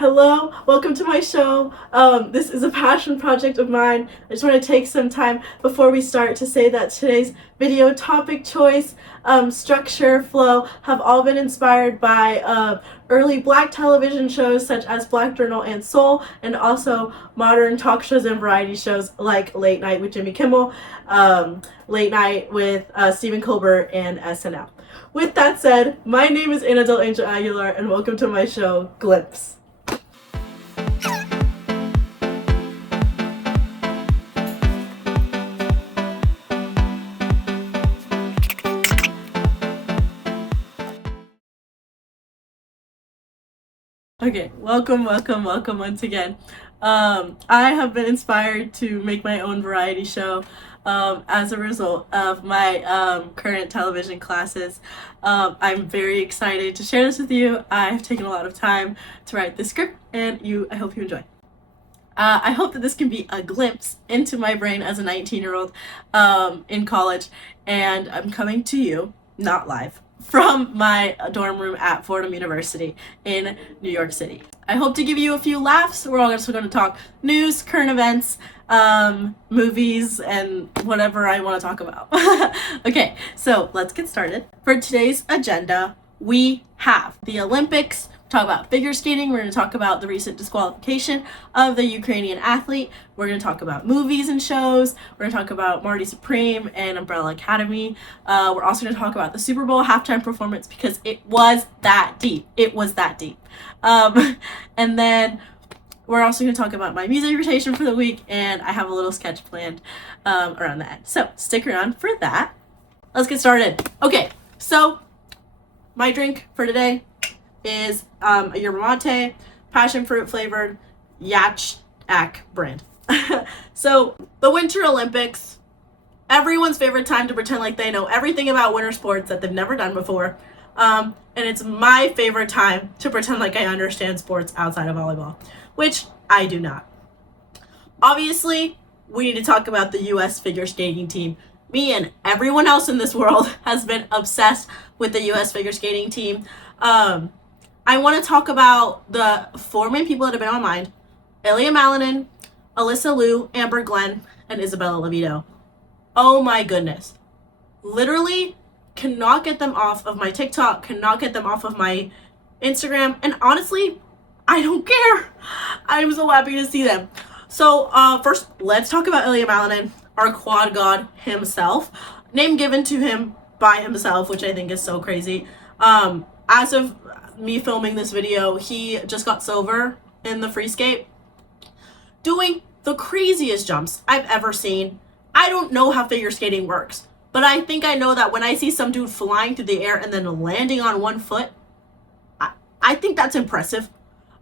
Hello, welcome to my show. This is a passion project of mine. I just want to take some time before we start to say that today's video topic choice, structure, flow have all been inspired by early Black television shows such as Black Journal and Soul, and also modern talk shows and variety shows like Late Night with Jimmy Kimmel, Late Night with Stephen Colbert, and SNL. With that said, my name is Anna Del Angel Aguilar, and welcome to my show, Glimpse. Okay, welcome once again. I have been inspired to make my own variety show as a result of my current television classes. I'm very excited to share this with you. I've taken a lot of time to write this script, and I hope you enjoy. I hope that this can be a glimpse into my brain as a 19-year-old in college, and I'm coming to you, not live, from my dorm room at Fordham University in New York City. I hope to give you a few laughs. We're also going to talk news, current events, movies, and whatever I want to talk about. Okay, so let's get started. For today's agenda, we have the Olympics. Talk about figure skating. We're going to talk about the recent disqualification of the Ukrainian athlete. We're going to talk about movies and shows. We're going to talk about Marty Supreme and Umbrella Academy. We're also going to talk about the Super Bowl halftime performance because it was that deep. It was that deep. And then we're also going to talk about my music rotation for the week, and I have a little sketch planned around that. So stick around for that. Let's get started. Okay, so my drink for today is a yerba mate, passion fruit flavored Yachak brand. So the Winter Olympics, everyone's favorite time to pretend like they know everything about winter sports that they've never done before. And it's my favorite time to pretend like I understand sports outside of volleyball, which I do not. Obviously, we need to talk about the U.S. figure skating team. Me and everyone else in this world has been obsessed with the U.S. figure skating team. I want to talk about the four main people that have been on my mind: Ilya Malinin, Alyssa Liu, Amber Glenn, and Isabella Levito. Oh my goodness. Literally cannot get them off of my TikTok, cannot get them off of my Instagram, and honestly, I don't care. I'm so happy to see them. So first, let's talk about Ilya Malinin, our quad god himself. Name given to him by himself, which I think is so crazy. As of me filming this video, he just got silver in the free skate, doing the craziest jumps I've ever seen. I don't know how figure skating works, but I think I know that when I see some dude flying through the air and then landing on one foot, I think that's impressive.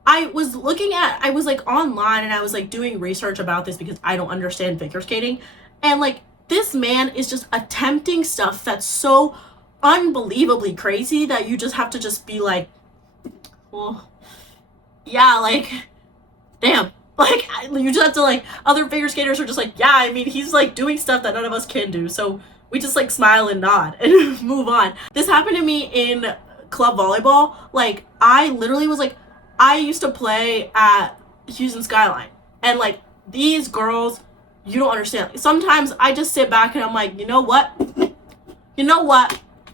I was like online, and I was like doing research about this because I don't understand figure skating, and like this man is just attempting stuff that's so unbelievably crazy that you just have to just be like, well, yeah, like, damn. Like, you just have to, like, other figure skaters are just like, yeah, I mean, he's, like, doing stuff that none of us can do, so we just, like, smile and nod and move on. This happened to me in club volleyball. Like, I literally was, like, I used to play at Houston Skyline, and, like, these girls, you don't understand. Sometimes I just sit back and I'm like, you know what?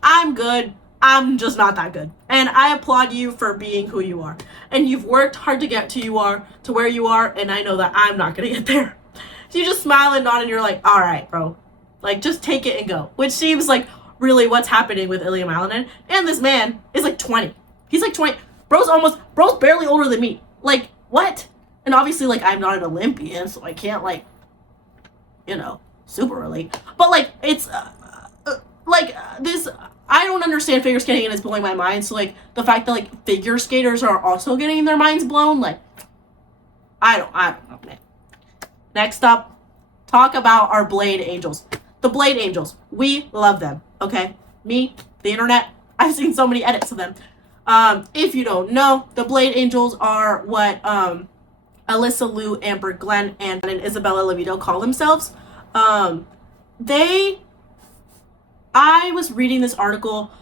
I'm good. I'm just not that good. And I applaud you for being who you are. And you've worked hard to get to where you are, and I know that I'm not gonna get there. So you just smile and nod and you're like, all right, bro. Like, just take it and go. Which seems like really what's happening with Ilya Malinin. And this man is like 20. He's like 20. Bro's barely older than me. Like, what? And obviously, like, I'm not an Olympian, so I can't, like, super relate. But, like, it's, this, I don't understand figure skating, and it's blowing my mind. So, like, the fact that, like, figure skaters are also getting their minds blown, like, I don't know, man. Next up, talk about our Blade Angels. The Blade Angels. We love them, okay? Me, the internet, I've seen so many edits of them. If you don't know, the Blade Angels are what, Alyssa Liu, Amber Glenn, and Isabella Levito call themselves. I was reading this article,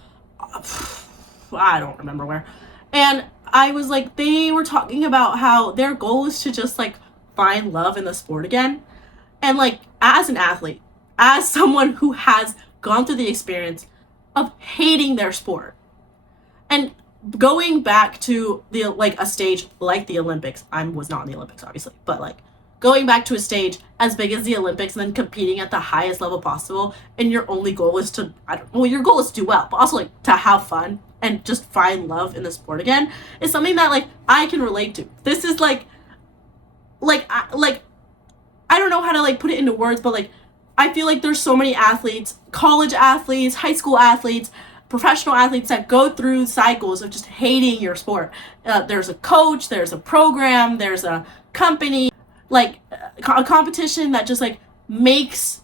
I don't remember where, and I was like, they were talking about how their goal is to just like find love in the sport again. And like, as an athlete, as someone who has gone through the experience of hating their sport and going back to the like a stage like the Olympics, I was not in the Olympics obviously, but like going back to a stage as big as the Olympics and then competing at the highest level possible, and your only goal is to, your goal is to do well, but also like to have fun and just find love in the sport again, is something that like I can relate to. This is like I don't know how to like put it into words, but like I feel like there's so many athletes, college athletes, high school athletes, professional athletes that go through cycles of just hating your sport. There's a coach, there's a program, there's a company, like a competition that just like makes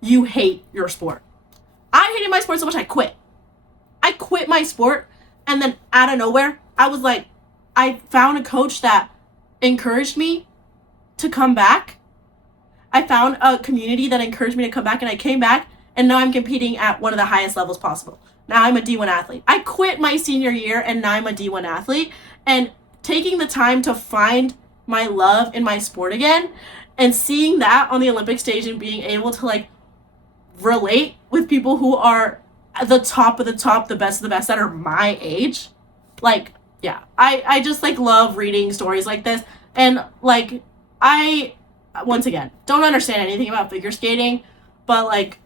you hate your sport. I hated my sport so much I quit. I quit my sport, and then out of nowhere, I was like, I found a coach that encouraged me to come back. I found a community that encouraged me to come back, and I came back, and now I'm competing at one of the highest levels possible. Now I'm a D1 athlete. I quit my senior year, and now I'm a D1 athlete, and taking the time to find my love in my sport again and seeing that on the Olympic stage and being able to like relate with people who are at the top of the top, the best of the best that are my age. Like, yeah, I just like love reading stories like this. And like, I, once again, don't understand anything about figure skating, but like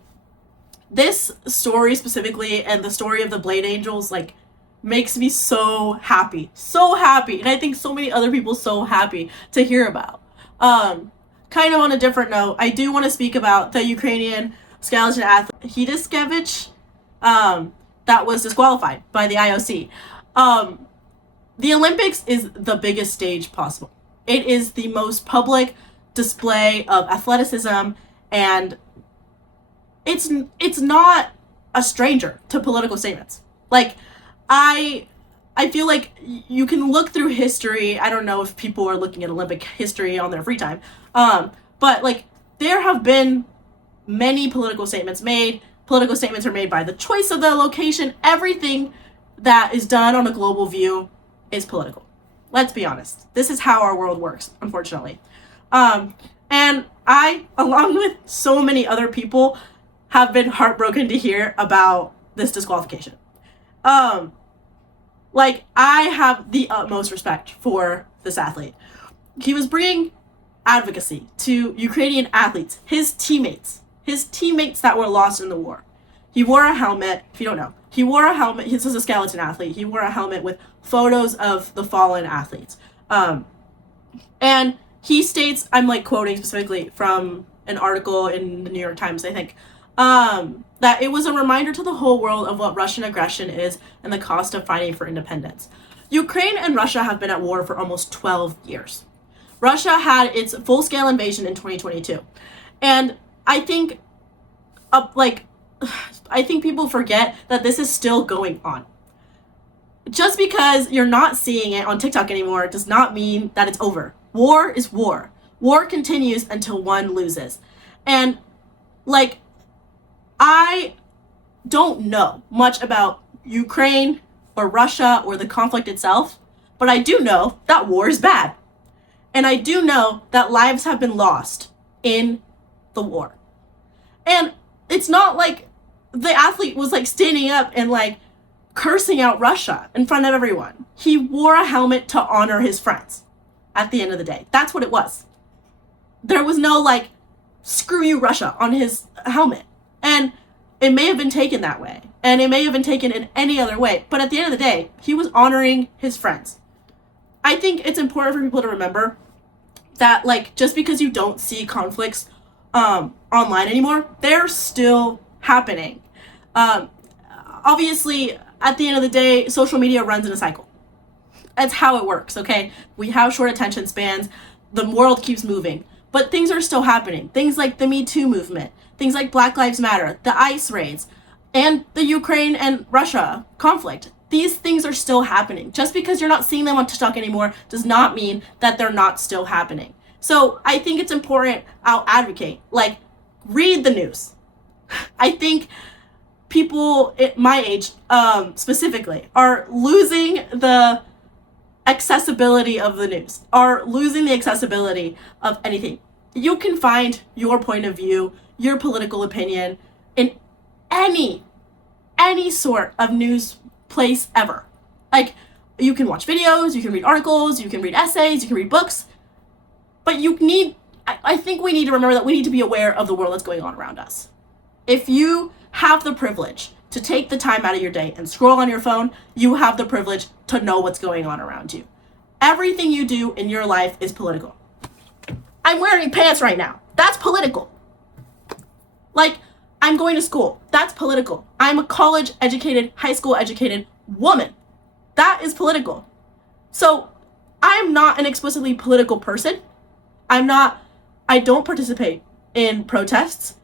this story specifically and the story of the Blade Angels, like, makes me so happy, and I think so many other people so happy to hear about. Kind of on a different note, I do want to speak about the Ukrainian skeleton athlete Hidiskevich, that was disqualified by the IOC. The Olympics is the biggest stage possible. It is the most public display of athleticism, and it's not a stranger to political statements. Like, I feel like you can look through history. I don't know if people are looking at Olympic history on their free time. But like there have been many political statements made. Political statements are made by the choice of the location. Everything that is done on a global view is political. Let's be honest. This is how our world works, unfortunately. And I, along with so many other people, have been heartbroken to hear about this disqualification. Like, I have the utmost respect for this athlete. He was bringing advocacy to Ukrainian athletes, his teammates that were lost in the war. He wore a helmet, if you don't know, this is a skeleton athlete, he wore a helmet with photos of the fallen athletes. And he states, I'm like quoting specifically from an article in the New York Times, I think, that it was a reminder to the whole world of what Russian aggression is and the cost of fighting for independence. Ukraine and Russia have been at war for almost 12 years. Russia had its full-scale invasion in 2022. And I think, people forget that this is still going on. Just because you're not seeing it on TikTok anymore does not mean that it's over. War is war. War continues until one loses. And, like, I don't know much about Ukraine or Russia or the conflict itself, but I do know that war is bad. And I do know that lives have been lost in the war. And it's not like the athlete was like standing up and like cursing out Russia in front of everyone. He wore a helmet to honor his friends at the end of the day. That's what it was. There was no like, screw you, Russia on his helmet. And it may have been taken that way, and it may have been taken in any other way, but at the end of the day, he was honoring his friends. I think it's important for people to remember that, like, just because you don't see conflicts online anymore, they're still happening. Obviously, at the end of the day, social media runs in a cycle. That's how it works, okay? We have short attention spans. The world keeps moving, but things are still happening. Things like the Me Too movement, things like Black Lives Matter, the ICE raids, and the Ukraine and Russia conflict. These things are still happening. Just because you're not seeing them on TikTok anymore does not mean that they're not still happening. So I think it's important, I'll advocate, like, read the news. I think people at my age, specifically, are losing the accessibility of the news, or losing the accessibility of anything. You can find your point of view, your political opinion in any sort of news place ever. Like, you can watch videos, you can read articles, you can read essays, you can read books, but I think we need to remember that we need to be aware of the world that's going on around us. If you have the privilege to take the time out of your day and scroll on your phone, you have the privilege to know what's going on around you. Everything you do in your life is political. I'm wearing pants right now. That's political. Like, I'm going to school. That's political. I'm a college-educated, high school-educated woman. That is political. So, I'm not an explicitly political person. I don't participate in protests.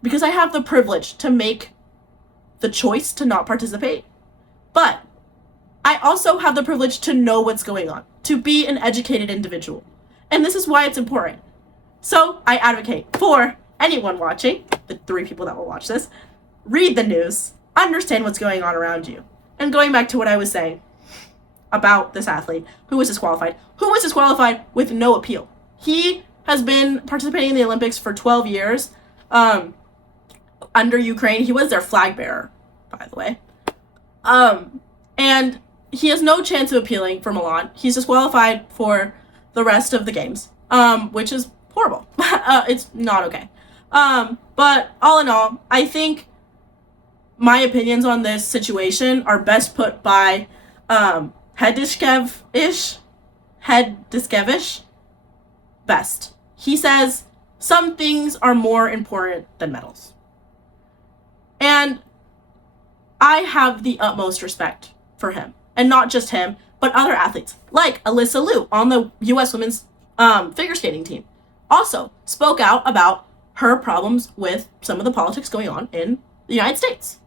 Because I have the privilege to make the choice to not participate. But I also have the privilege to know what's going on, to be an educated individual. And this is why it's important. So I advocate for anyone watching, the 3 people that will watch this, read the news, understand what's going on around you. And going back to what I was saying about this athlete who was disqualified with no appeal. He has been participating in the Olympics for 12 years. Under Ukraine. He was their flag bearer, by the way. And he has no chance of appealing for Milan. He's disqualified for the rest of the games, which is horrible. It's not okay. But all in all, I think my opinions on this situation are best put by Hediskevish best. He says, some things are more important than medals. And I have the utmost respect for him. And not just him, but other athletes, like Alyssa Liu on the U.S. women's figure skating team. Also spoke out about her problems with some of the politics going on in the United States.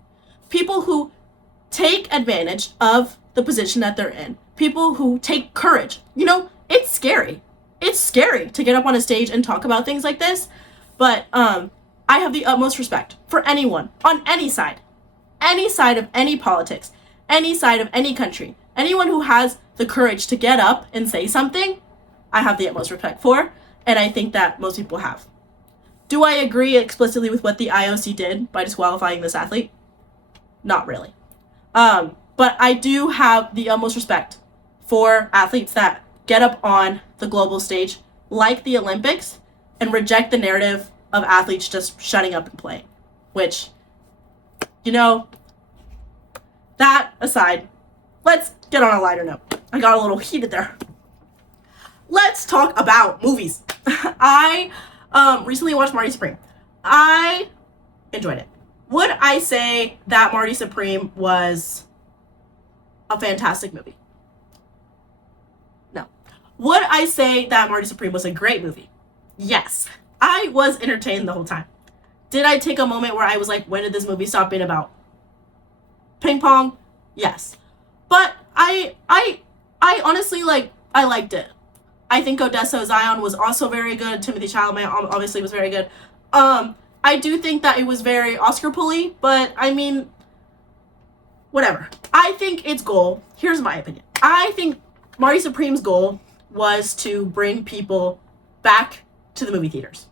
People who take advantage of the position that they're in. People who take courage. You know, it's scary. It's scary to get up on a stage and talk about things like this. But I have the utmost respect for anyone on any side of any politics, any side of any country, anyone who has the courage to get up and say something, I have the utmost respect for, and I think that most people have. Do I agree explicitly with what the IOC did by disqualifying this athlete? Not really. But I do have the utmost respect for athletes that get up on the global stage, like the Olympics, and reject the narrative of athletes just shutting up and playing. Which, you know, that aside, let's get on a lighter note. I got a little heated there. Let's talk about movies. I recently watched Marty Supreme. I enjoyed it. Would I say that Marty Supreme was a fantastic movie? No. Would I say that Marty Supreme was a great movie? Yes. I was entertained the whole time. Did I take a moment where I was like, when did this movie stop being about ping pong? Yes. But I honestly, like, I liked it. I think Odessa Zion was also very good. Timothy Chalamet obviously was very good. I do think that it was very Oscar-pulley, but I mean, whatever. I think its goal, here's my opinion. I think Marty Supreme's goal was to bring people back to the movie theaters.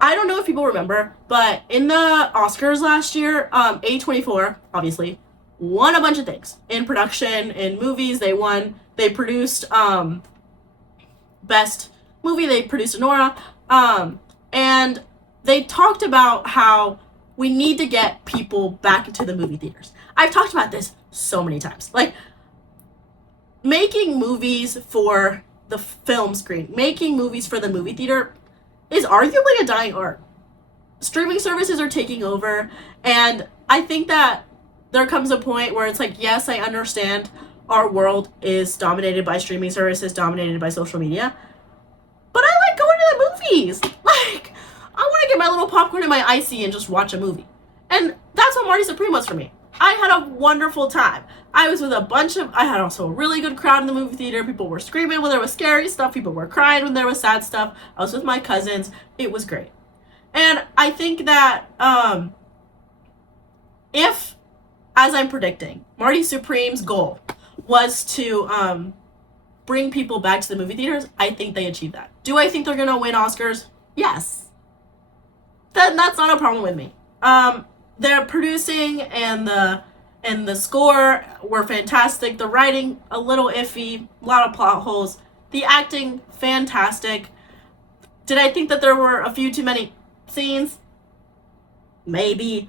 I don't know if people remember, but in the Oscars last year, A24, obviously, won a bunch of things. In production, in movies, they produced Best Movie, they produced Anora, and they talked about how we need to get people back into the movie theaters. I've talked about this so many times. Like, making movies for the film screen, making movies for the movie theater is arguably a dying art. Streaming services are taking over, and I think that there comes a point where it's like, yes, I understand our world is dominated by streaming services, dominated by social media, but I like going to the movies. Like, I want to get my little popcorn and my icy and just watch a movie. And that's what Marty Supreme was for me. I had a wonderful time. I was with I had also a really good crowd in the movie theater. People were screaming when there was scary stuff. People were crying when there was sad stuff. I was with my cousins. It was great. And I think that if, as I'm predicting, Marty Supreme's goal was to bring people back to the movie theaters. I think they achieved that. Do I think they're gonna win Oscars? Yes. That's not a problem with me. Their producing and the score were fantastic. The writing a little iffy, a lot of plot holes. The acting fantastic. Did I think that there were a few too many scenes? Maybe.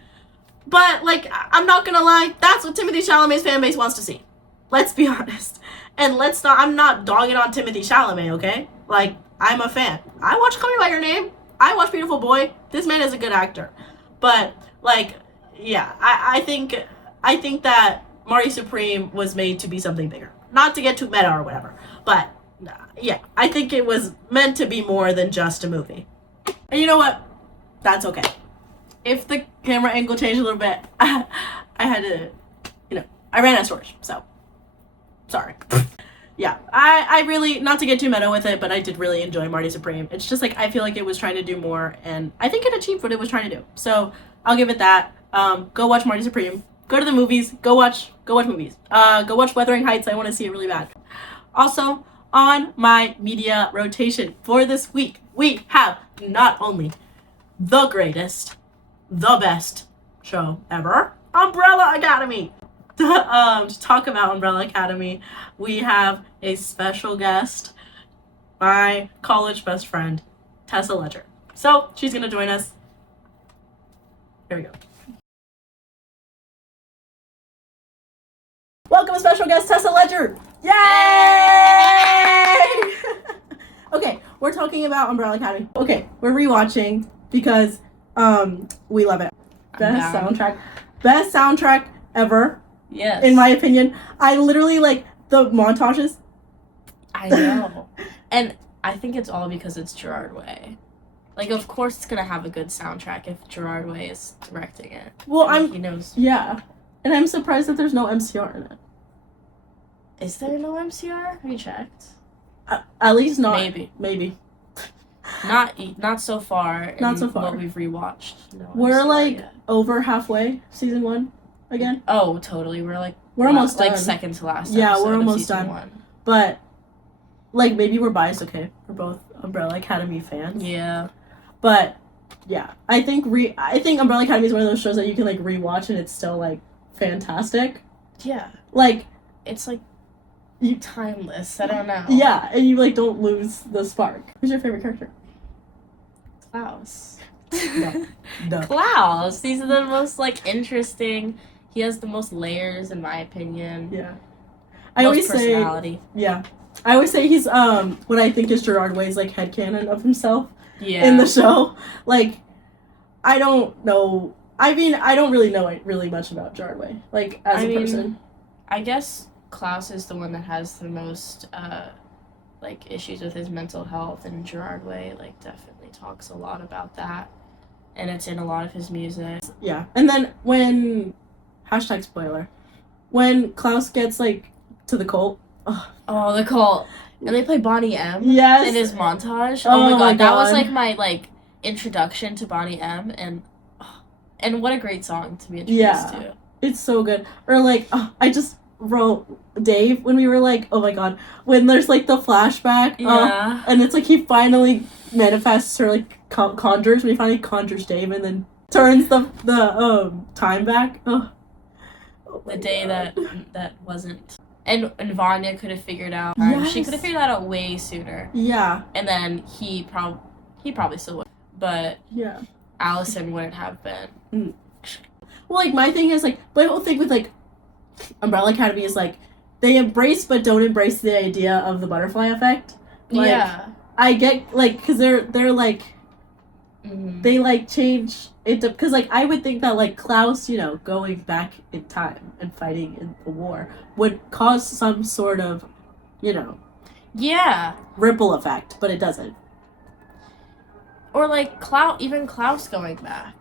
But like, I'm not gonna lie, that's what Timothée Chalamet's fan base wants to see. Let's be honest. And I'm not dogging on Timothée Chalamet, okay? Like, I'm a fan. I watch Call Me By Your Name. I watch Beautiful Boy. This man is a good actor. But like, yeah, I think that Marty Supreme was made to be something bigger. Not to get too meta or whatever. But yeah, I think it was meant to be more than just a movie. And you know what? That's okay. If the camera angle changed a little bit, I had to, I ran out of storage, so sorry. Yeah, I really, not to get too meta with it, but I did really enjoy Marty Supreme. It's just like, I feel like it was trying to do more, and I think it achieved what it was trying to do. So I'll give it that. Go watch Marty Supreme. Go to the movies. Go watch movies. Go watch Wuthering Heights. I want to see it really bad. Also, on my media rotation for this week, we have not only the greatest, the best show ever, Umbrella Academy. To talk about Umbrella Academy, we have a special guest, my college best friend, Tessa Ledger. So she's gonna join us. Here we go. Welcome, special guest Tessa Ledger. Yay! Okay, we're talking about Umbrella Academy. Okay, we're rewatching because we love it. Best soundtrack ever. Yes. In my opinion. I literally like the montages. I know. And I think it's all because it's Gerard Way. Like, of course it's gonna have a good soundtrack if Gerard Way is directing it. Well, he knows. Yeah. And I'm surprised that there's no MCR in it. Is there no MCR? Have you checked? At least not. Maybe. Not so far. Not so far. What we've rewatched. No We're MCR like yet. over halfway again. Oh, totally. We're almost done. Like second to last. Yeah, we're of almost season done. 1. But like maybe we're biased. Okay, we're both Umbrella Academy fans. Yeah. But yeah, I think Umbrella Academy is one of those shows that you can like rewatch and it's still like fantastic. Yeah. Like it's like timeless. I don't know. Yeah, and you like don't lose the spark. Who's your favorite character? Klaus. No. Klaus. He's the most like interesting. He has the most layers, in my opinion. Yeah. I always say. Yeah. I always say he's what I think is Gerard Way's like headcanon of himself. Yeah. In the show, like, I don't know. I mean, I don't really know really much about Gerard Way, like as a person. I guess Klaus is the one that has the most like issues with his mental health, and Gerard Way like definitely talks a lot about that, and it's in a lot of his music. Yeah, and then when #spoiler, when Klaus gets like to the cult. Oh, the cult. And they play Bonnie M. Yes. In his montage. Oh my god, that was like my like introduction to Bonnie M. And what a great song to be introduced to. It's so good. Or like I just wrote Dave when we were like, oh my god, when there's like the flashback. Yeah. And it's like he finally manifests or like conjures when he finally conjures Dave and then turns the time back. Oh the day that wasn't. And Vanya could have figured out. Yes. She could have figured that out way sooner. Yeah. And then he probably still would. But yeah, Allison wouldn't have been. Mm. Well, like my thing is like my whole thing with like Umbrella Academy is like they embrace but don't embrace the idea of the butterfly effect. Like, yeah. I get like because they're like. Mm-hmm. They like change it because like I would think that like Klaus, going back in time and fighting in the war would cause some sort of, yeah, ripple effect, but it doesn't. Or like Klaus going back.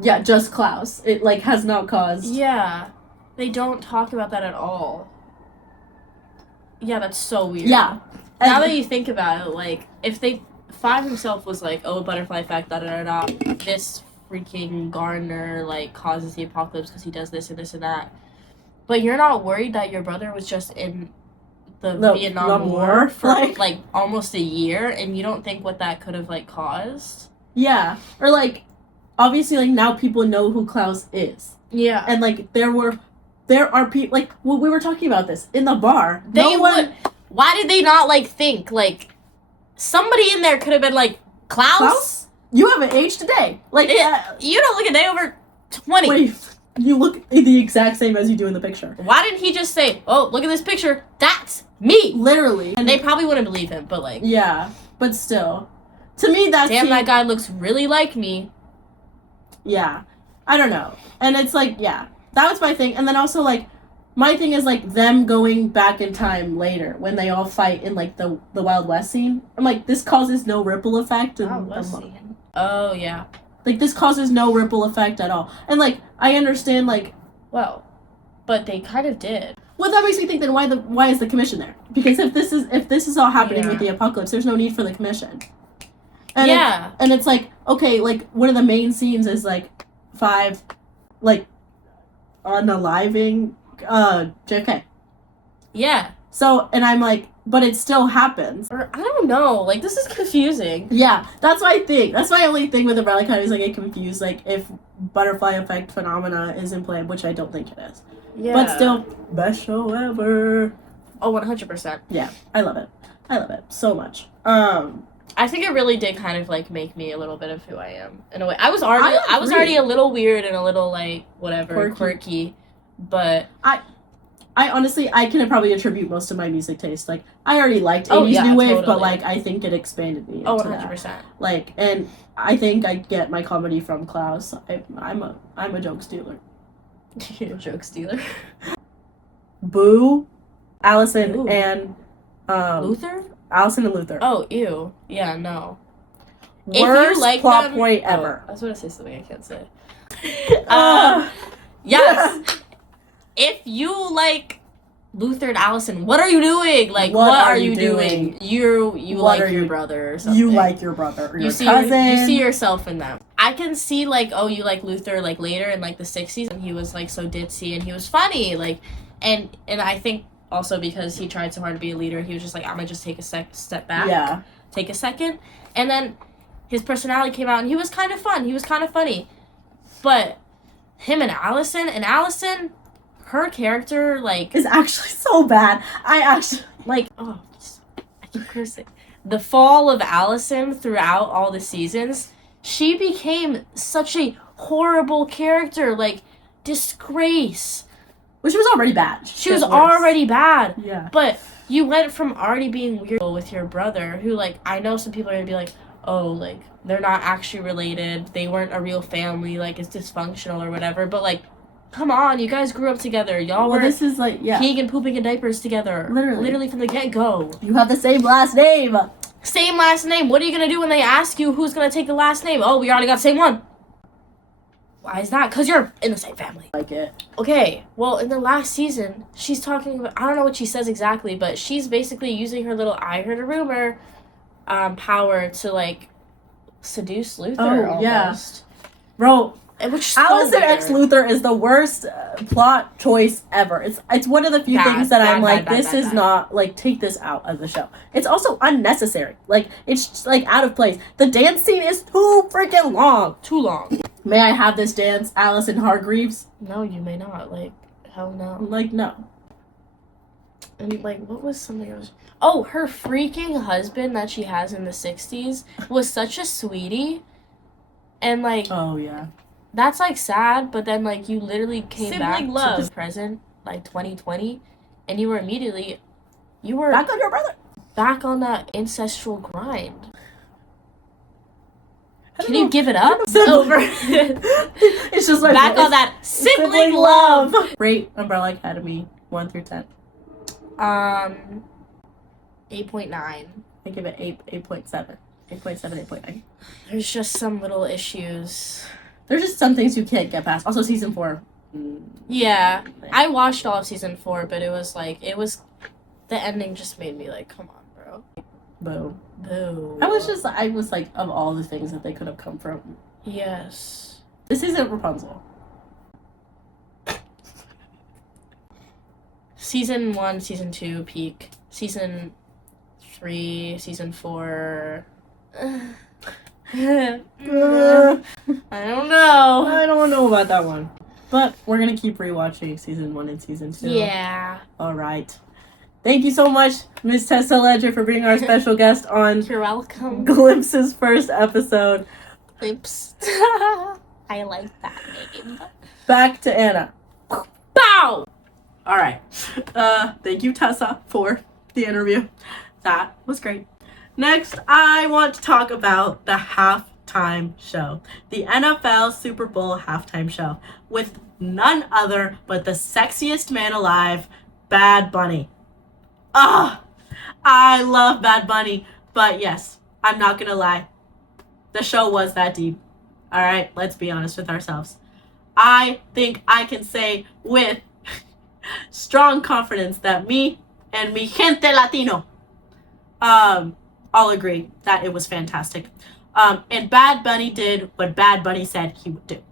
Yeah, just Klaus. It like has not caused. Yeah, they don't talk about that at all. Yeah, that's so weird. Yeah. Now that you think about it, like if Five himself was like, oh, butterfly effect, da-da-da-da, this freaking Gardner, like, causes the apocalypse because he does this and this and that. But you're not worried that your brother was just in the Vietnam War War for like almost a year, and you don't think what that could have like caused? Yeah, or like obviously like now people know who Klaus is. Yeah, and like there are people like we were talking about this in the bar. Why did they not like think like somebody in there could have been like Klaus? You haven't aged today. Like you don't look a day over 20. Wait, you look the exact same as you do in the picture. Why didn't he just say, "Oh, look at this picture. That's me." Literally. And they probably wouldn't believe him, but like yeah, but still, to me that's that guy looks really like me. Yeah, I don't know, and it's like that was my thing, and then also like. My thing is, like, them going back in time later when they all fight in, like, the Wild West scene. I'm like, this causes no ripple effect. Oh, yeah. Like, this causes no ripple effect at all. And, like, I understand, like... Well, but they kind of did. Well, that makes me think, then why is the commission there? Because if this is all happening with the apocalypse, there's no need for the commission. And it's like, okay, like, one of the main scenes is, like, 5, like, unaliving... JFK. Yeah. So, and I'm like, but it still happens. Or, I don't know. Like, this is confusing. Yeah, that's what I think. That's my only thing with Umbrella Academy is, like, I get confused, like, if butterfly effect phenomena is in play, which I don't think it is. Yeah. But still, best show ever. Oh, 100%. Yeah, I love it. I love it so much. I think it really did kind of, like, make me a little bit of who I am, in a way. I was already a little weird and a little, like, whatever, quirky. But I honestly, I can probably attribute most of my music taste. Like, I already liked 80s new wave, but like I think it expanded me. Into 100%. That. Like, and I think I get my comedy from Klaus. I'm a joke stealer. You're a joke stealer. Boo, Allison and Luther. Allison and Luther. Oh, ew. Yeah, no. Worst if you like plot point ever. I was going to say something I can't say. Yes. If you like Luther and Allison, what are you doing? Like, what are you doing? You like your brother or something. You like your brother or your cousin. You see yourself in them. I can see, like, oh, you like Luther, like, later in, like, the 60s, and he was, like, so ditzy, and he was funny, like, and I think also because he tried so hard to be a leader, he was just like, I'm gonna just take a step back. Yeah. Take a second. And then his personality came out, and he was kind of fun. He was kind of funny. But him and Allison, her character, like... is actually so bad. Like, oh, I keep cursing. The fall of Allison throughout all the seasons, she became such a horrible character, like, disgrace. Well, she was already bad. She was already bad. Yeah. But you went from already being weird with your brother, who, like, I know some people are going to be like, oh, like, they're not actually related, they weren't a real family, like, it's dysfunctional or whatever, but, like, come on, you guys grew up together. Y'all were this is like, peeing and pooping in diapers together. Literally from the get-go. You have the same last name. Same last name. What are you going to do when they ask you who's going to take the last name? Oh, we already got the same one. Why is that? Because you're in the same family. Like it. Okay, well, in the last season, she's talking about, I don't know what she says exactly, but she's basically using her little I heard a rumor power to, like, seduce Luther almost. Yeah. Bro, which Allison X Luther is the worst plot choice ever. It's one of the few things that I'm like, this is not, like, take this out of the show. It's also unnecessary. Like, it's just, like, out of place. The dance scene is too freaking long. Too long. May I have this dance, Allison Hargreaves? No, you may not. Like, hell no. Like, no. And, like, what was something else? Oh, her freaking husband that she has in the 60s was such a sweetie. And, like... oh, yeah. That's, like, sad, but then, like, you literally came back to the present, like, 2020, and you were immediately... You were... back on your brother. Back on that ancestral grind. Can you give it up? Over. It's just like... back on that sibling love. Rate Umbrella Academy 1 through 10. 8.9. I give it 8.7. 8.7, 8.9. There's just some little issues. There's just some things you can't get past. Also, season 4. Yeah. I watched all of season 4, but it was like, the ending just made me like, come on, bro. Boo. Boo. I was like, of all the things that they could have come from. Yes. This isn't Rapunzel. season 1, season 2 peak. Season 3, season 4. I don't know. I don't know about that one. But we're going to keep rewatching season 1 and season 2. Yeah. All right. Thank you so much, Miss Tessa Ledger, for being our special guest on You're welcome. Glimpse's first episode. Glimpse. I like that name. Back to Anna. Bow! All right. Thank you, Tessa, for the interview. That was great. Next, I want to talk about the halftime show, the NFL Super Bowl halftime show, with none other but the sexiest man alive, Bad Bunny. I love Bad Bunny, but yes, I'm not gonna lie. The show was that deep. All right, let's be honest with ourselves. I think I can say with strong confidence that me and mi gente latino all agree that it was fantastic. And Bad Bunny did what Bad Bunny said he would do.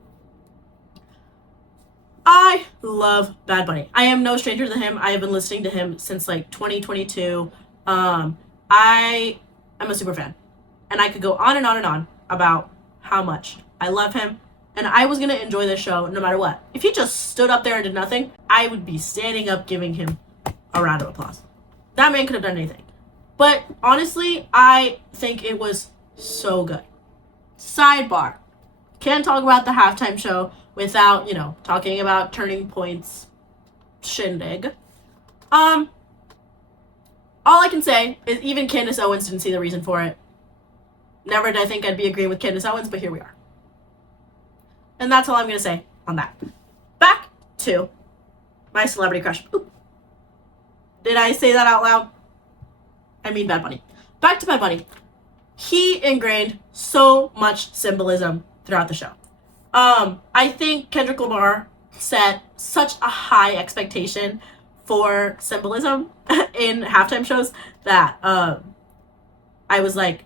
I love Bad Bunny. I am no stranger to him. I have been listening to him since like 2022. I am a super fan. And I could go on and on and on about how much I love him. And I was going to enjoy this show no matter what. If he just stood up there and did nothing, I would be standing up giving him a round of applause. That man could have done anything. But honestly, I think it was so good. Sidebar. Can't talk about the halftime show without, talking about Turning Point's shindig. All I can say is even Candace Owens didn't see the reason for it. Never did I think I'd be agreeing with Candace Owens, but here we are. And that's all I'm going to say on that. Back to my celebrity crush. Oop. Did I say that out loud? I mean Bad Bunny. Back to Bad Bunny. He ingrained so much symbolism throughout the show. I think Kendrick Lamar set such a high expectation for symbolism in halftime shows that I was like,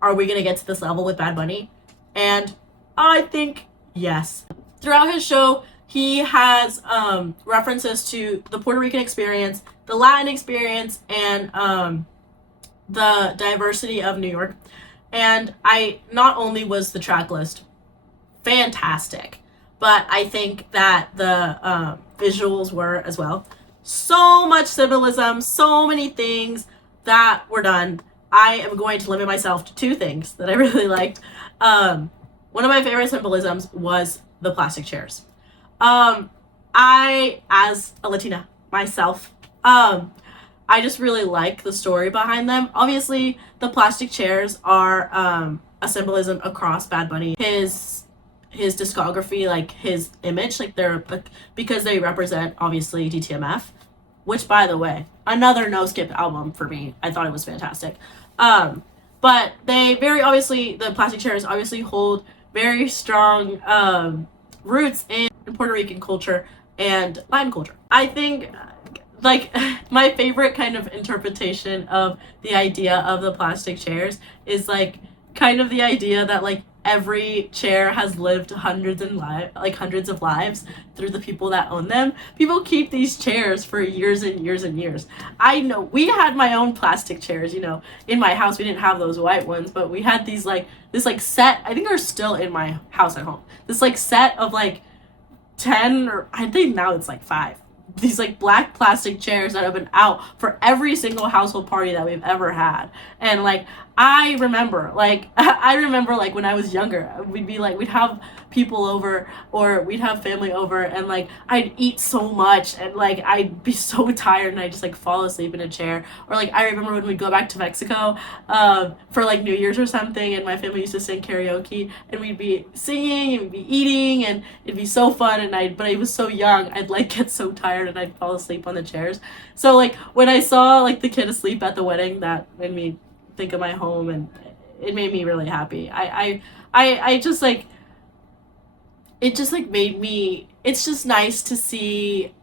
are we going to get to this level with Bad Bunny? And I think yes. Throughout his show, he has references to the Puerto Rican experience, the Latin experience, and the diversity of New York. And not only was the track list fantastic, but I think that the visuals were as well. So much symbolism, so many things that were done. I am going to limit myself to 2 things that I really liked. One of my favorite symbolisms was the plastic chairs. I, as a Latina myself, I just really like the story behind them. Obviously, the plastic chairs are a symbolism across Bad Bunny. His discography, like his image, like they're because they represent obviously DTMF, which by the way, another no skip album for me. I thought it was fantastic. But they very obviously, the plastic chairs obviously hold very strong roots in Puerto Rican culture and Latin culture. I think like my favorite kind of interpretation of the idea of the plastic chairs is like kind of the idea that like every chair has lived hundreds of lives through the people that own them. People keep these chairs for years and years and years. I know we had my own plastic chairs, in my house. We didn't have those white ones, but we had these this set. I think they're still in my house at home. This set of 10, or I think now it's 5. These black plastic chairs that have been out for every single household party that we've ever had. And I remember when I was younger, we'd have people over or we'd have family over, and I'd eat so much and I'd be so tired and I'd just fall asleep in a chair. Or I remember when we'd go back to Mexico for New Year's or something, and my family used to sing karaoke, and we'd be singing and we'd be eating and it'd be so fun. And but I was so young, I'd get so tired and I'd fall asleep on the chairs. So when I saw the kid asleep at the wedding, that made me think of my home, and it made me really happy. I just it just made me, it's just nice to see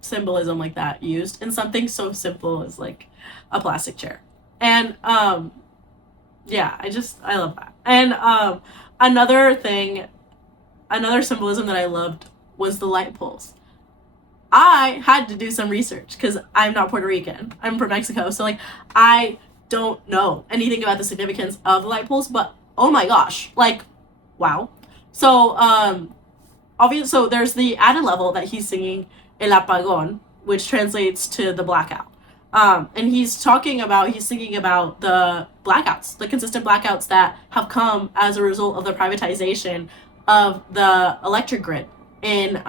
symbolism like that used in something so simple as a plastic chair. And yeah, I love that. And another symbolism that I loved was the light poles. I had to do some research because I'm not Puerto Rican. I'm from Mexico. So, like, I don't know anything about the significance of the light poles, but oh my gosh, like, wow. So, obviously, so there's the added level that he's singing El Apagón, which translates to the blackout. And he's singing about the blackouts, the consistent blackouts that have come as a result of the privatization of the electric grid in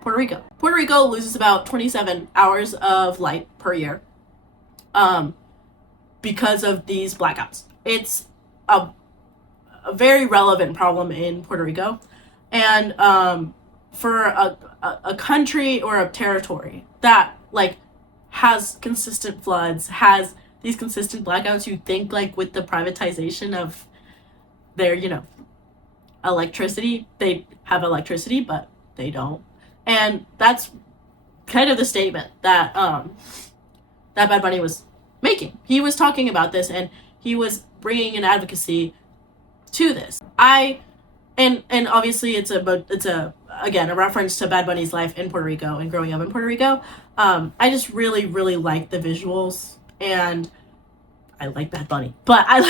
Puerto Rico. Puerto Rico loses about 27 hours of light per year because of these blackouts. It's a very relevant problem in Puerto Rico. And for a country or a territory that, like, has consistent floods, has these consistent blackouts, you think, like, with the privatization of their, electricity, they have electricity, but they don't. And that's kind of the statement that that Bad Bunny was making. He was talking about this, and he was bringing an advocacy to this. And obviously it's a again a reference to Bad Bunny's life in Puerto Rico and growing up in Puerto Rico. I just really like the visuals, and I like Bad Bunny, but I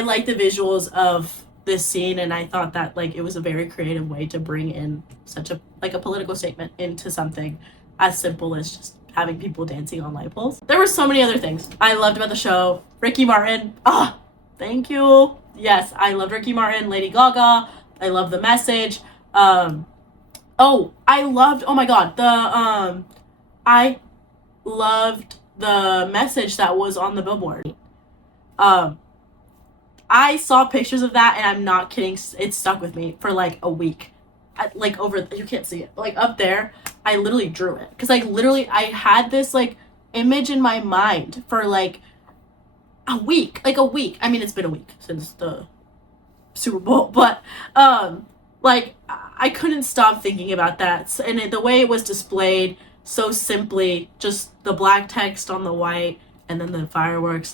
like the visuals of this scene, and I thought that, like, it was a very creative way to bring in such a political statement into something as simple as just having people dancing on light poles. There were so many other things I loved about the show. Ricky Martin, thank you. Yes, I loved Ricky Martin. Lady Gaga, I love the message. I loved the message that was on the billboard. I saw pictures of that, and I'm not kidding, it stuck with me for like a week. You can't see it, but like up there, I literally drew it. Because I had this like image in my mind for like a week. I mean, it's been a week since the Super Bowl, but I couldn't stop thinking about that. And the way it was displayed so simply, just the black text on the white and then the fireworks,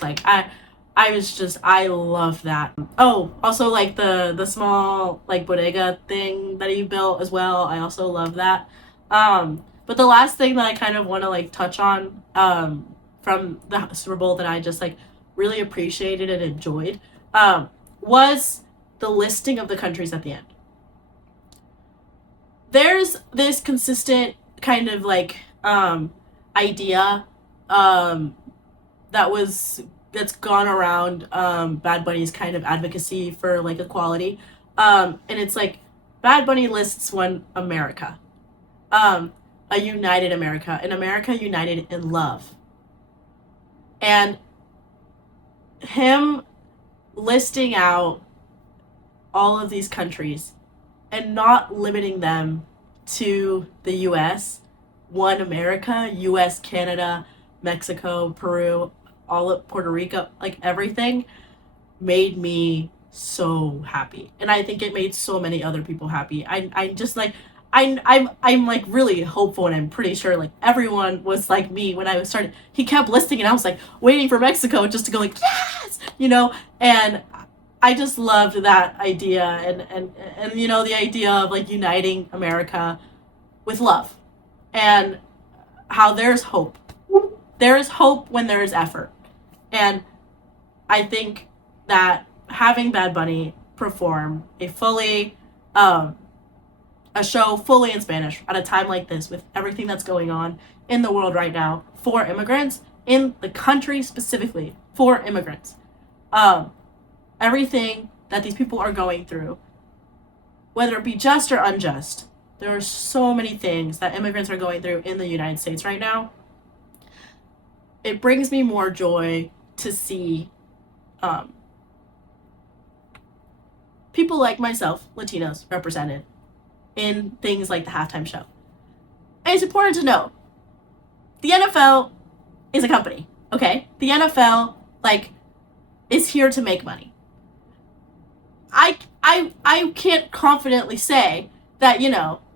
I love that. Oh, also like the small like bodega thing that he built as well. I also love that. But the last thing that I kind of want to like touch on from the Super Bowl that I just like really appreciated and enjoyed was the listing of the countries at the end. There's this consistent kind of like idea that's gone around Bad Bunny's kind of advocacy for like equality, and it's like Bad Bunny lists one America, a united America, an America united in love, and him listing out all of these countries and not limiting them to the US, one America, US, Canada, Mexico, Peru, all of Puerto Rico, like everything made me so happy. And I think it made so many other people happy. I'm like really hopeful, and I'm pretty sure like everyone was like me when I started. He kept listing, and I was like waiting for Mexico just to go like, yes, and I just loved that idea, and the idea of like uniting America with love, and how there's hope. There is hope when there is effort. And I think that having Bad Bunny perform a show fully in Spanish at a time like this, with everything that's going on in the world right now for immigrants, in the country specifically for immigrants, everything that these people are going through, whether it be just or unjust, there are so many things that immigrants are going through in the United States right now. It brings me more joy to see people like myself, Latinos, represented in things like the halftime show. And it's important to know, the NFL is a company, okay? The NFL, is here to make money. I can't confidently say that,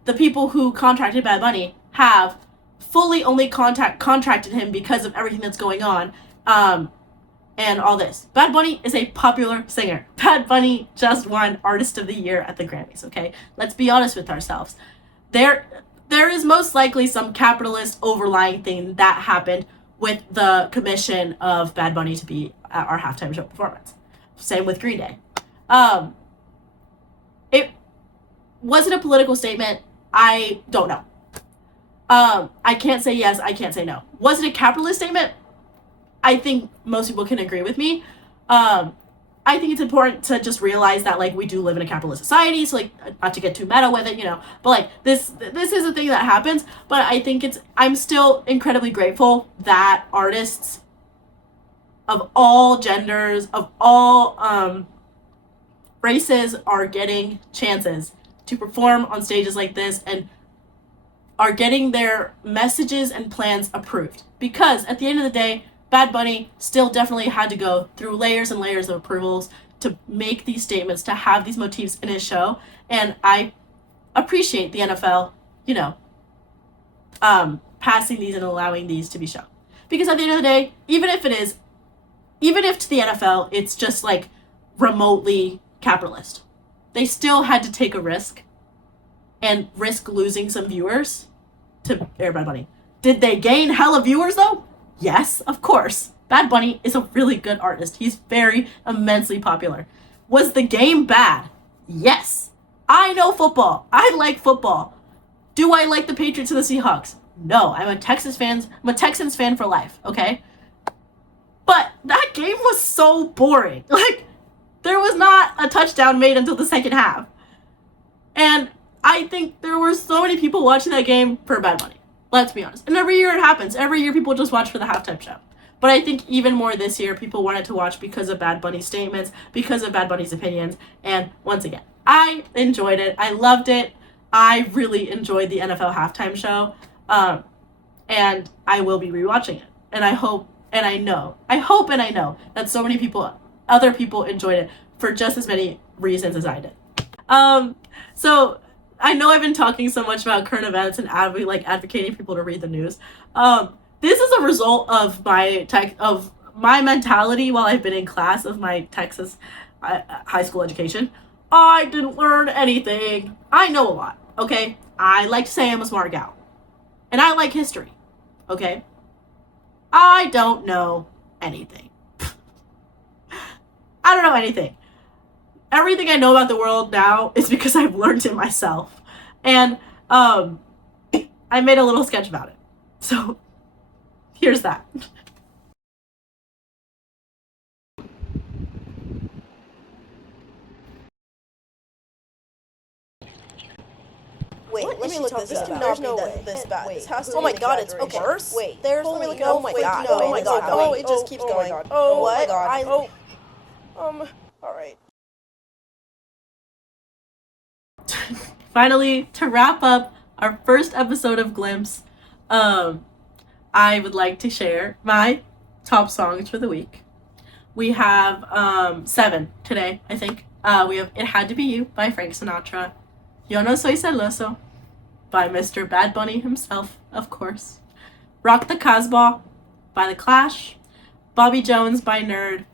the people who contracted Bad Bunny have fully only contracted him because of everything that's going on, and all this. Bad Bunny is a popular singer. Bad Bunny just won Artist of the Year at the Grammys, okay? Let's be honest with ourselves. there is most likely some capitalist overlying thing that happened with the commission of Bad Bunny to be at our halftime show performance. Same with Green Day. It was it a political statement? I don't know. I can't say yes, I can't say no. Was it a capitalist statement? I think most people can agree with me. I think it's important to just realize that, like, we do live in a capitalist society, so, like, not to get too meta with it, but, like, this is a thing that happens, but I think I'm still incredibly grateful that artists of all genders, of all races are getting chances to perform on stages like this and are getting their messages and plans approved. Because at the end of the day, Bad Bunny still definitely had to go through layers and layers of approvals to make these statements, to have these motifs in his show. And I appreciate the NFL, passing these and allowing these to be shown. Because at the end of the day, even if to the NFL, it's just like remotely capitalist, they still had to take a risk and risk losing some viewers to air Bad Bunny. Did they gain hella viewers though? Yes, of course. Bad Bunny is a really good artist. He's very immensely popular. Was the game bad? Yes. I know football. I like football. Do I like the Patriots and the Seahawks? No. I'm a Texans fan for life, okay? But that game was so boring. Like, there was not a touchdown made until the second half. And I think there were so many people watching that game for Bad Bunny. Let's be honest. And every year it happens. Every year people just watch for the halftime show. But I think even more this year, people wanted to watch because of Bad Bunny's statements, because of Bad Bunny's opinions. And once again, I enjoyed it. I loved it. I really enjoyed the NFL halftime show. And I will be rewatching it. And I hope and I know that so many other people enjoyed it for just as many reasons as I did. So I know I've been talking so much about current events and advocating people to read the news. This is a result of my mentality while I've been in class of my Texas high school education. I didn't learn anything. I know a lot, okay? I like to say I'm a smart gal. And I like history, okay? I don't know anything. I don't know anything. Everything I know about the world now is because I've learned it myself. And I made a little sketch about it. So here's that. Wait, let me look this up. There's no way. This bad. This has to oh my god, it's worse? Wait, there's let me look oh my god. Oh my god. Oh, it just keeps going. Oh my god. Alright. Finally, to wrap up our first episode of Glimpse, I would like to share my top songs for the week. We have 7 today, I think. We have It Had to Be You by Frank Sinatra, Yo No Soy Celoso by Mr. Bad Bunny himself, of course, Rock the Casbah by The Clash, Bobby Jones by Nerd,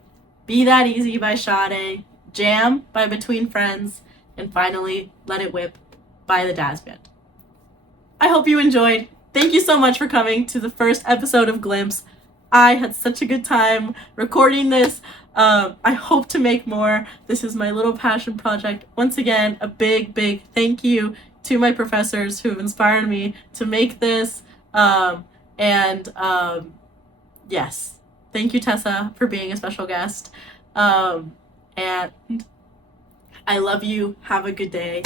Be That Easy by Sade, Jam by Between Friends, and finally, Let It Whip by the Daz Band. I hope you enjoyed. Thank you so much for coming to the first episode of Glimpse. I had such a good time recording this. I hope to make more. This is my little passion project. Once again, a big, big thank you to my professors who have inspired me to make this. Yes, thank you, Tessa, for being a special guest. And I love you. Have a good day.